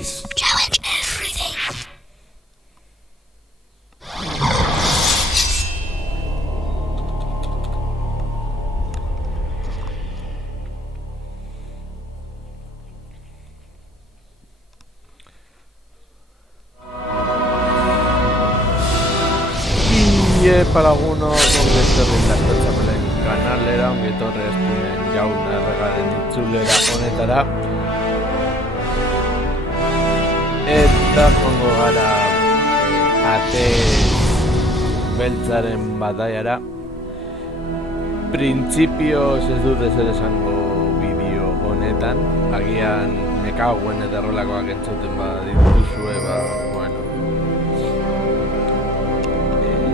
please. Challenge everything. Para algunos ongetorri lastertzapelen kanalera, ongetorri estunen jaun erregaren itzulera honetara. Eta jongo gara ate beltzaren bataiara. Printzipioz ez dut ezer esango bideo honetan. Agian mekaguen eta errolakoak entzuten badituzue, bueno.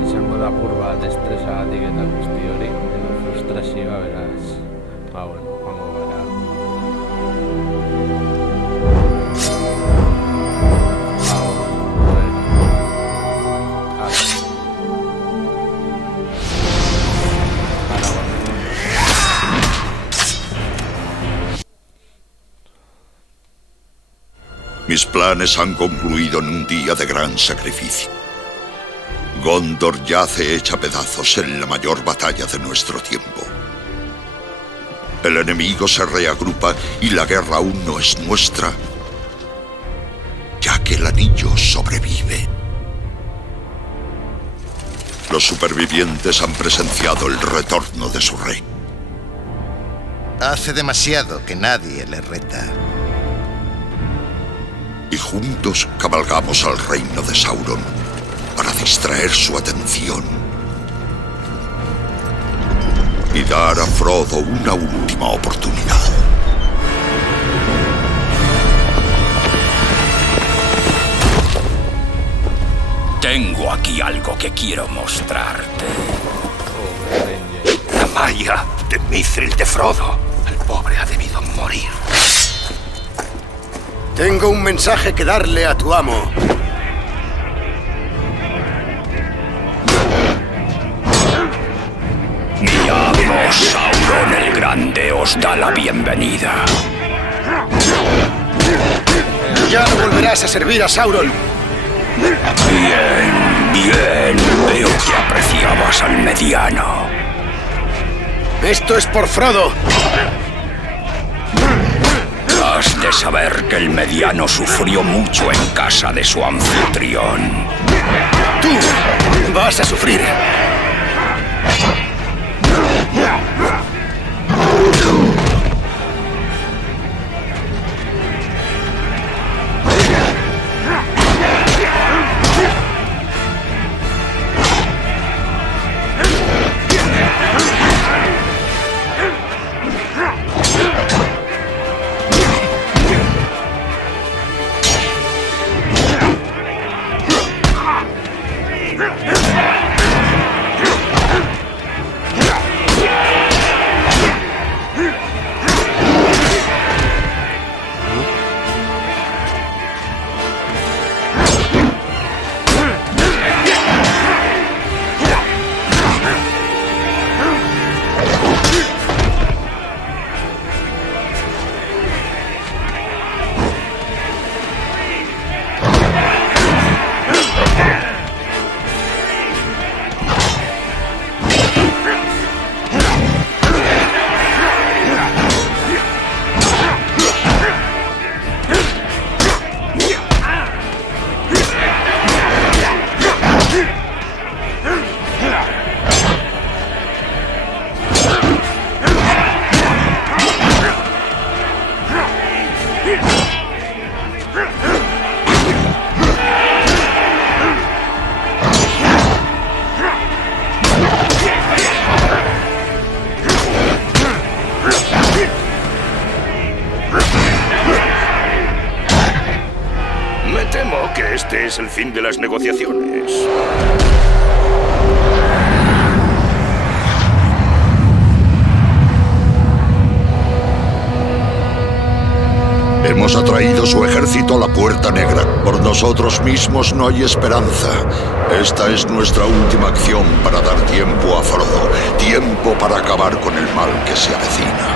Izango da apur bat estresagatik eta guzti hori, edo frustrazioa, beraz, bueno, joango gara. Mis planes han concluido en un día de gran sacrificio. Gondor yace hecha pedazos en la mayor batalla de nuestro tiempo. El enemigo se reagrupa y la guerra aún no es nuestra, ya que el anillo sobrevive. Los supervivientes han presenciado el retorno de su rey. Hace demasiado que nadie le reta. Y juntos cabalgamos al reino de Sauron para distraer su atención y dar a Frodo una última oportunidad. Tengo aquí algo que quiero mostrarte. La malla de Mithril de Frodo. El pobre ha debido morir. Tengo un mensaje que darle a tu amo. Mi amo Sauron el Grande os da la bienvenida. Ya no volverás a servir a Sauron. Bien, bien. Veo que apreciabas al mediano. Esto es por Frodo. Has de saber que el mediano sufrió mucho en casa de su anfitrión. Tú vas a sufrir. Este es el fin de las negociaciones. Hemos atraído su ejército a la Puerta Negra. Por nosotros mismos no hay esperanza. Esta es nuestra última acción para dar tiempo a Frodo. Tiempo para acabar con el mal que se avecina.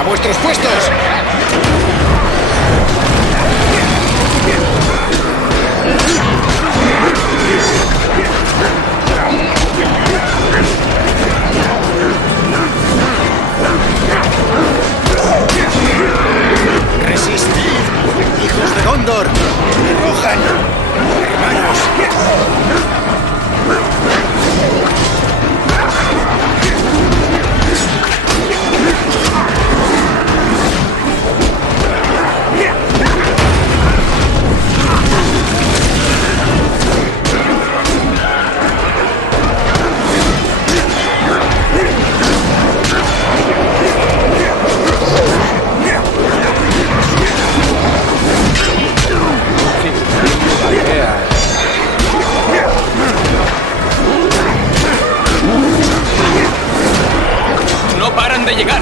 ¡A vuestros puestos! ¡Resistid! ¡Hijos de Gondor! ¡Rohan! ¡Hermanos! ¡No paran de llegar!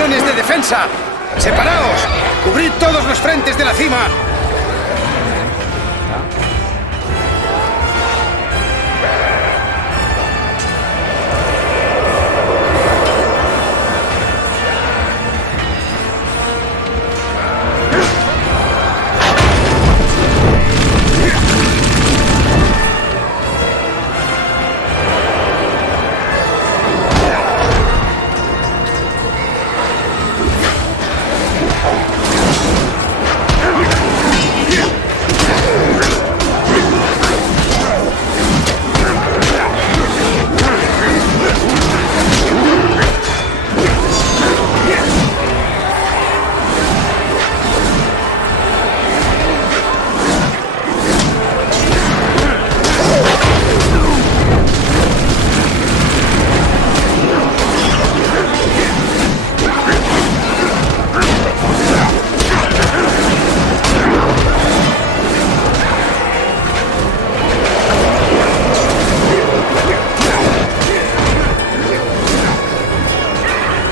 Formaciones de defensa. ¡Separaos! ¡Cubrid todos los frentes de la cima!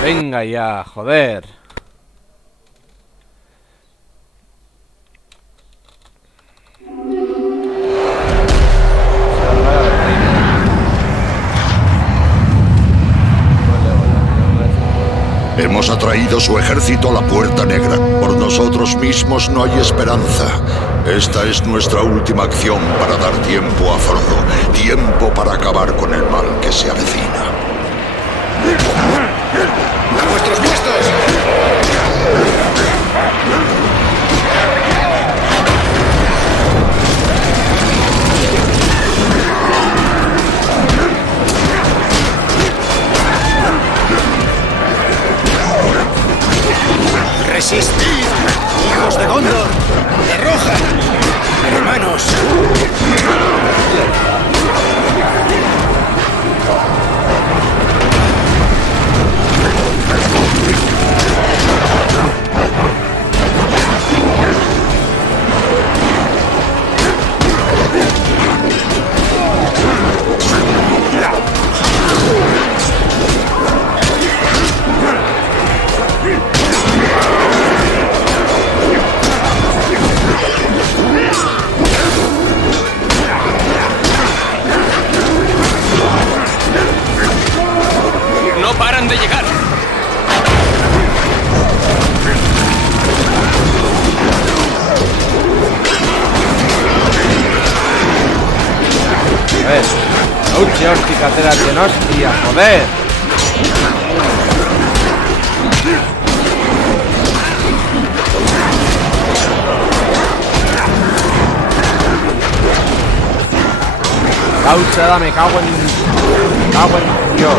Venga ya, joder. Hemos atraído su ejército a la Puerta Negra. Por nosotros mismos no hay esperanza. Esta es nuestra última acción para dar tiempo a Frodo. Tiempo para acabar con el mal que se avecina. ¡A vuestros puestos! ¡Resistid! ¡Hijos de Gondor! ¡De Rohan! ¡Hermanos! ¡No paran de llegar! A ver. Hostia, hostia, ateratzen, hostia, joder. Causa, me cago en Dios.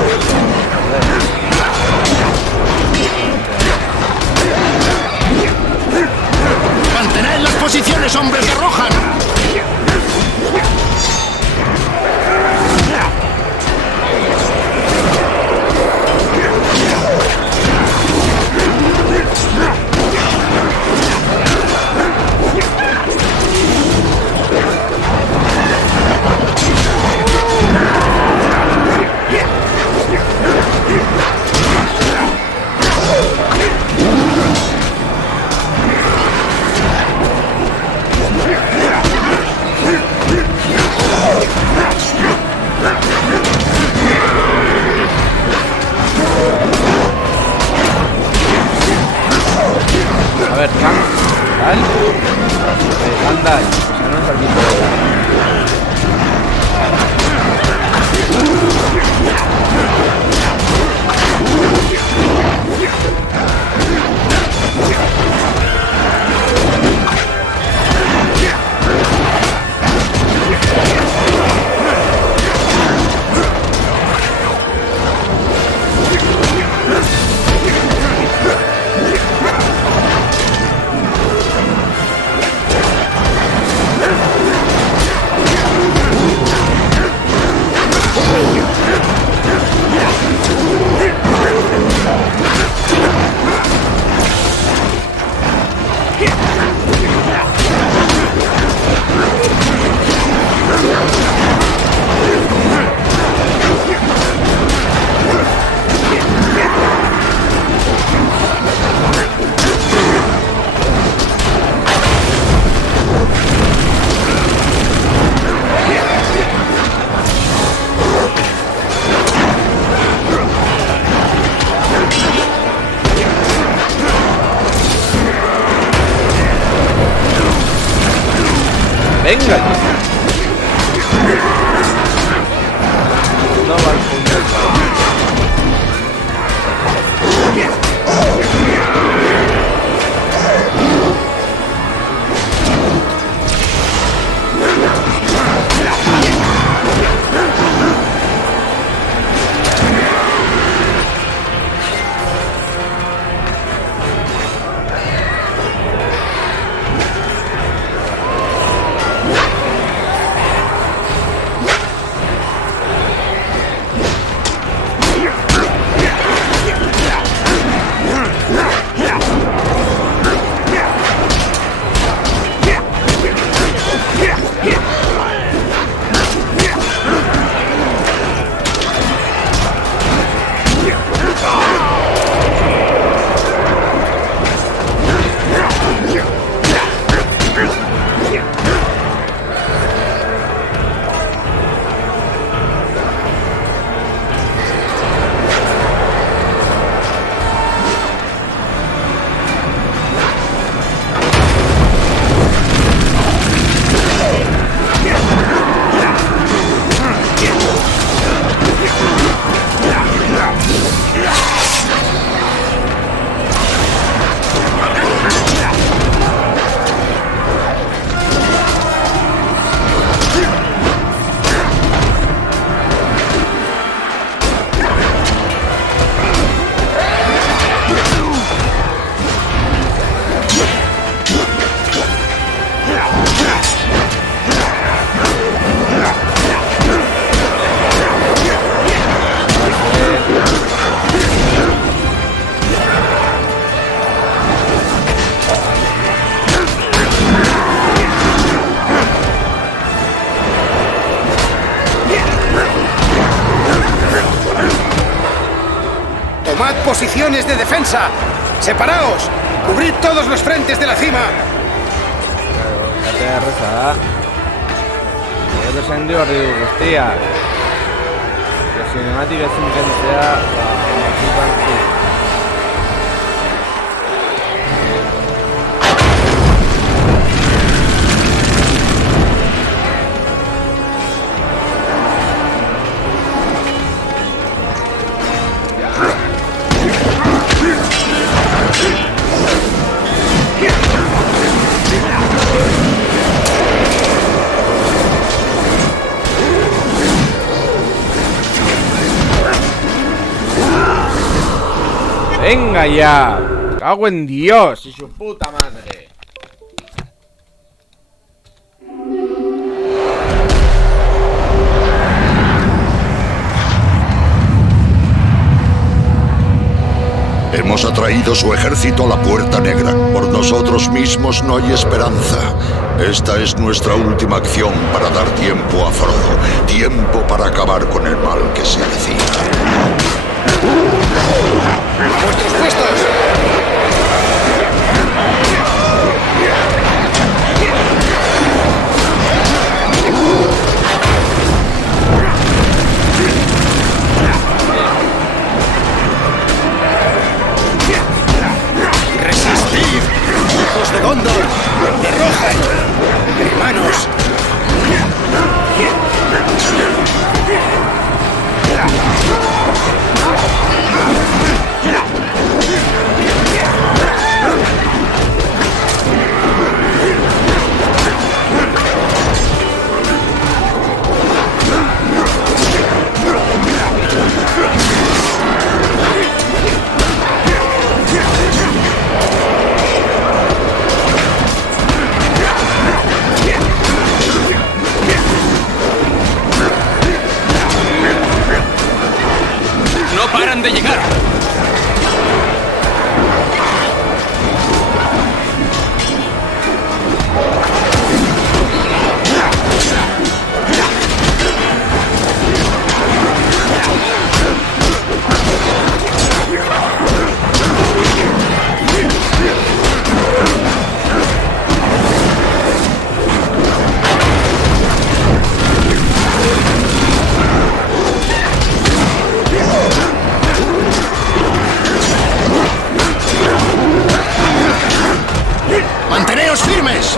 ¡Mantened las posiciones, hombres de Rohan! A ver, ¿vale? Anda, pues no es aquí. Venga. No va al puñetazo. ¡Tomad posiciones de defensa! ¡Separaos! ¡Cubrid todos los frentes de la cima! Kate erreza. Gero sendi hori du guztia. Cinematik ezin kentzea, batzutan ¡venga ya! ¡Cago en Dios! ¡Y su puta madre! Hemos atraído su ejército a la Puerta Negra. Por nosotros mismos no hay esperanza. Esta es nuestra última acción para dar tiempo a Frodo. Tiempo para acabar con el mal que se avecina. ¡A vuestros puestos! ¡Resistid! ¡Hijos de Gondor! ¡De Rohan! ¡Hermanos! ¡No paran de llegar! ¡Manteneos firmes!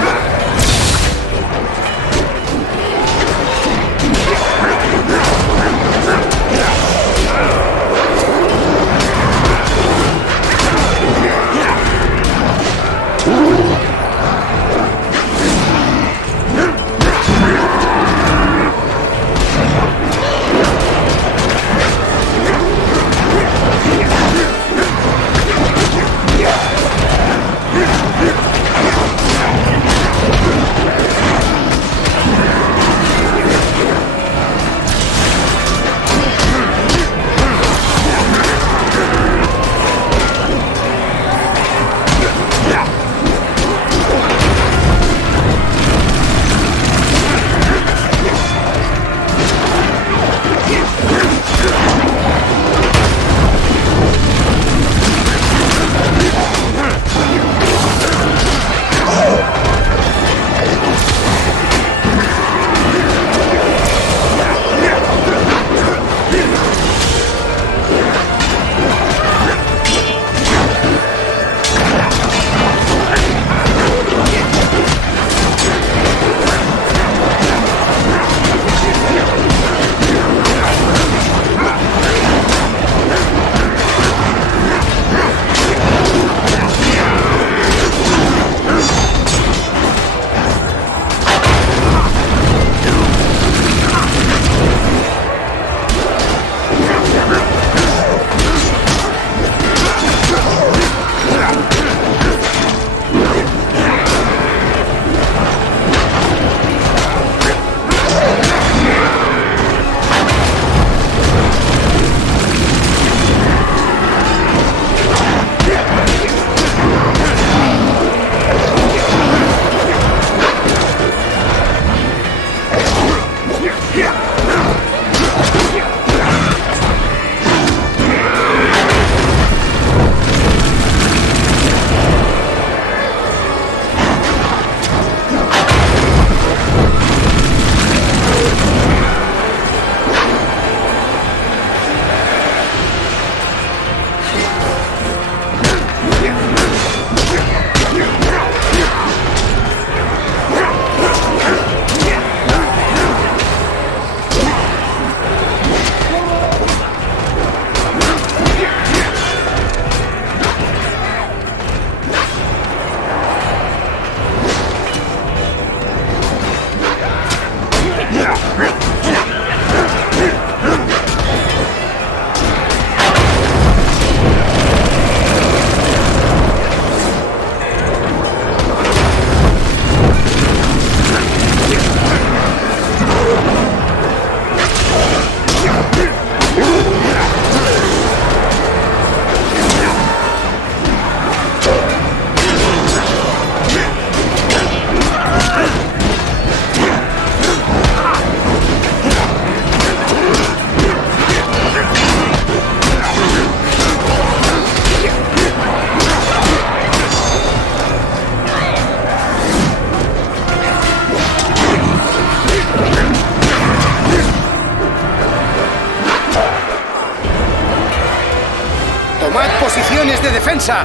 defensa!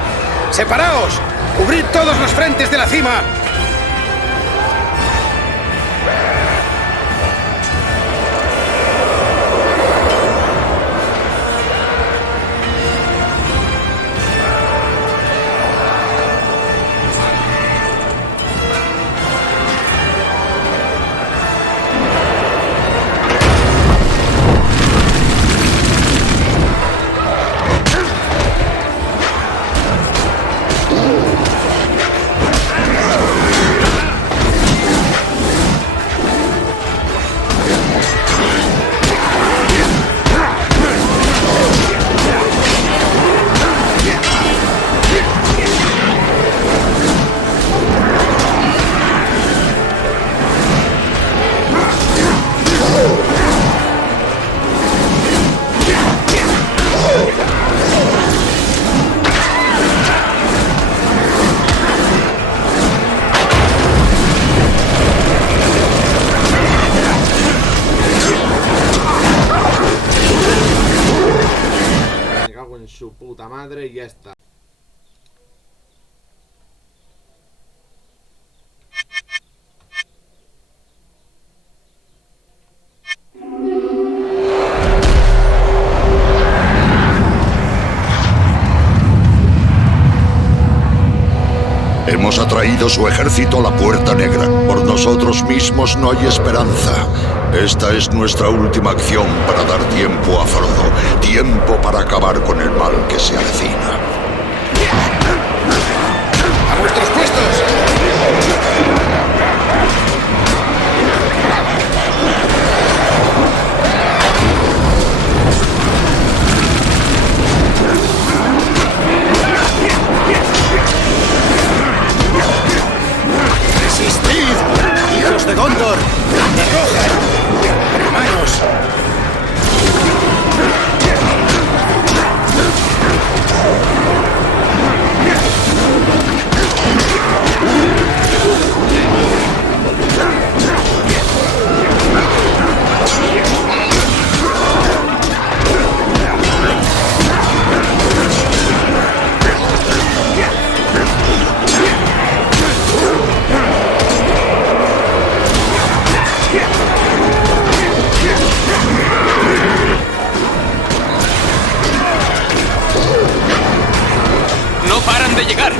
¡Separaos! ¡Cubrid todos los frentes de la cima! Su puta madre y ya está. Hemos atraído su ejército a la Puerta Negra. Por nosotros mismos no hay esperanza. Esta es nuestra última acción para dar tiempo a Frodo. Tiempo para acabar con el mal que se avecina. ¡A vuestros puestos! ¡Resistid! ¡Hijos de Gondor! ¡De Rohan! ¡Hermanos! ¡No paran de llegar!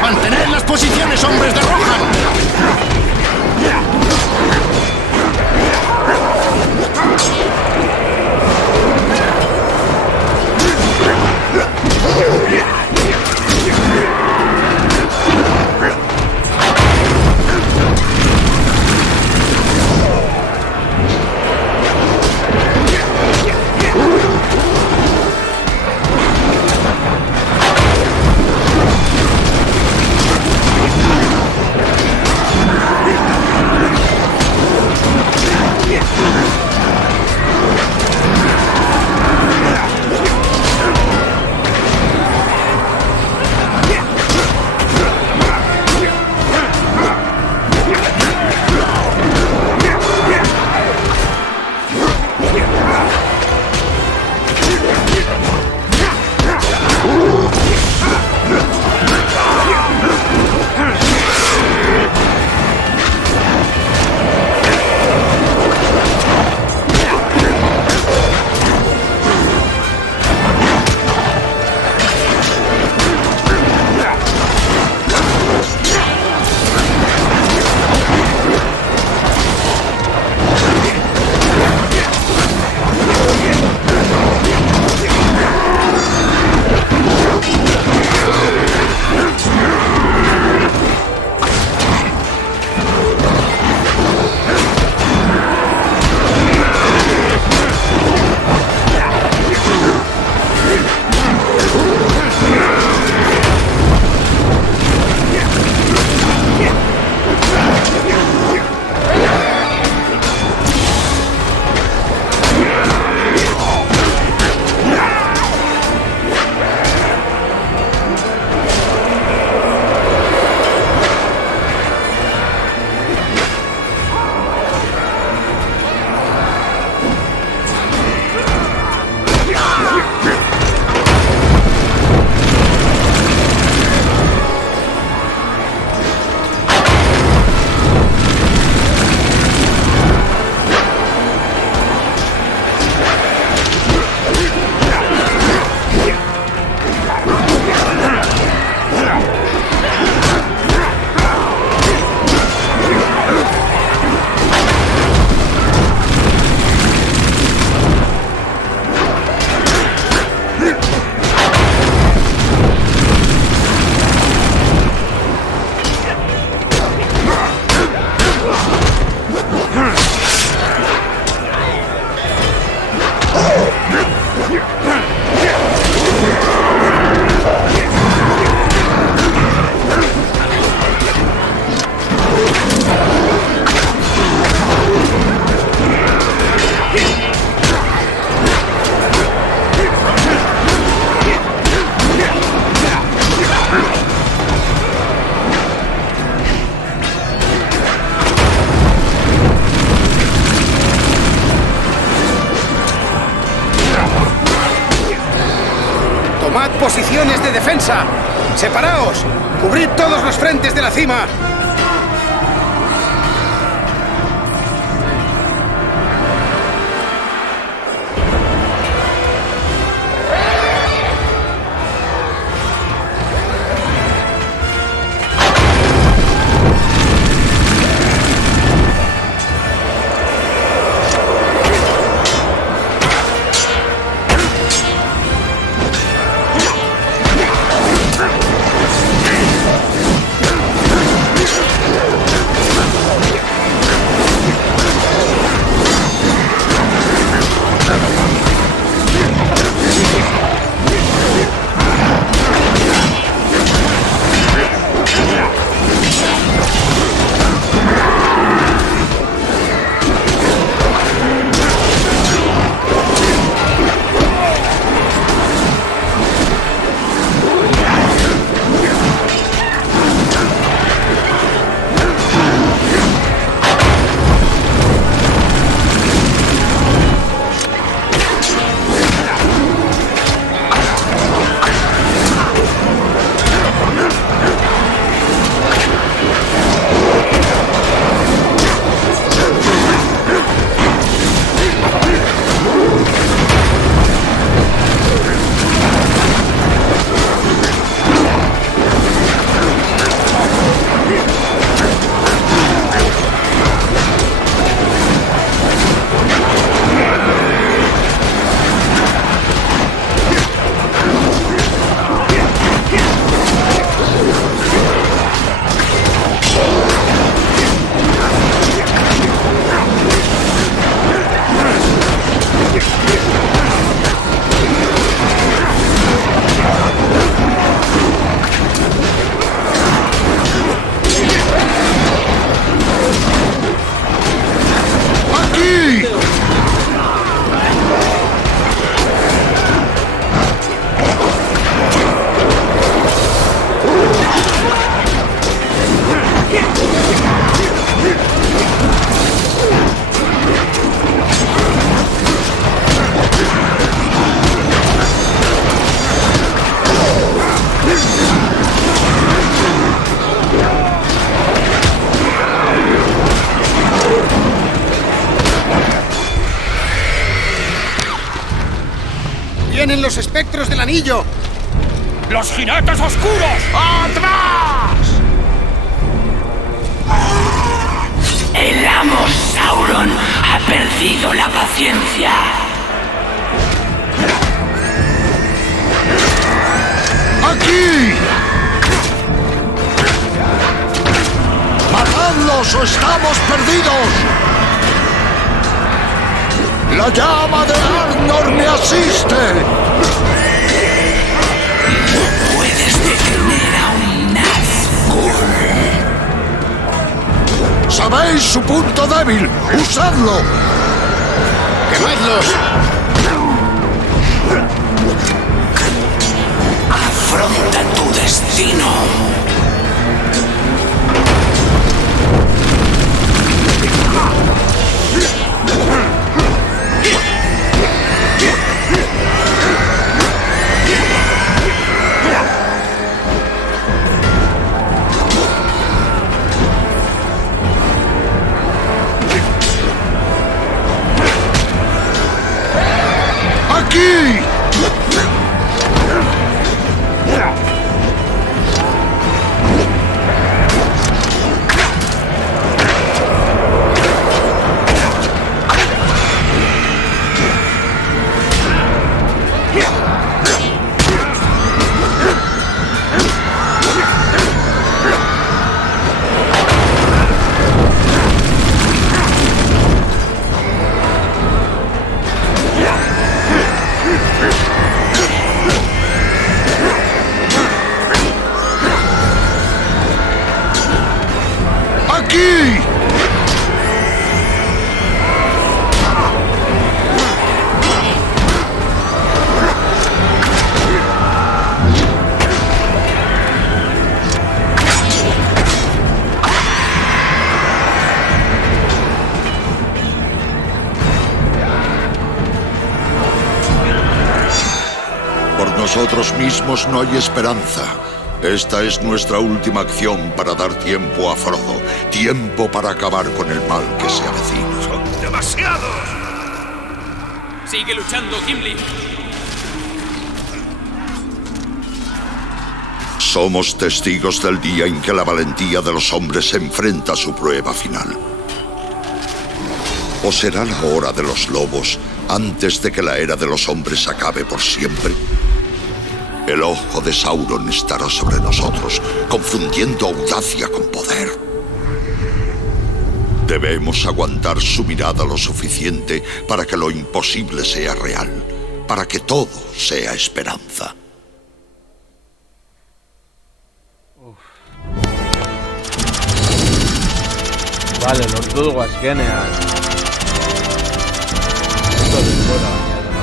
¡Mantened las posiciones, hombres de Rohan! Tomad posiciones de defensa. Separaos. Cubrid todos los frentes de la cima. ¡Vienen los espectros del anillo! ¡Los jinetes oscuros! ¡Atrás! El amo Sauron ha perdido la paciencia. ¡Aquí! ¡Matadlos o estamos perdidos! ¡La llama de Arnor me asiste! No puedes detener a un Nazgûl. ¿Sabéis su punto débil? ¡Usadlo! ¡Quemadlos! Afronta tu destino. ¡Aquí! ¡Aquí! Por nosotros mismos no hay esperanza. Esta es nuestra última acción para dar tiempo a Frodo. Tiempo para acabar con el mal que se avecina. ¡Son demasiados! Sigue luchando, Gimli. Somos testigos del día en que la valentía de los hombres se enfrenta a su prueba final. ¿O será la hora de los lobos antes de que la era de los hombres acabe por siempre? El ojo de Sauron estará sobre nosotros, confundiendo audacia con poder. Debemos aguantar su mirada lo suficiente para que lo imposible sea real, para que todo sea esperanza. Vale, los dos guasquenean. Esto de fuera, ya de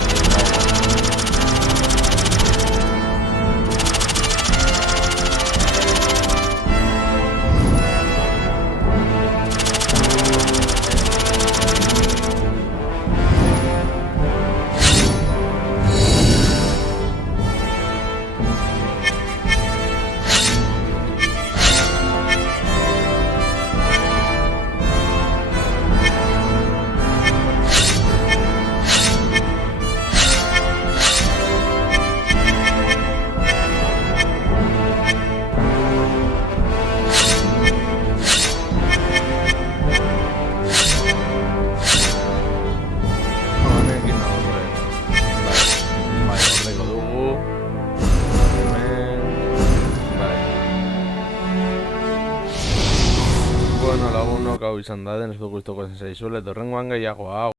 Bueno, lagunok hau izan da, denez dugu iztoko zen zaizuele, torrengoan gehiago hau.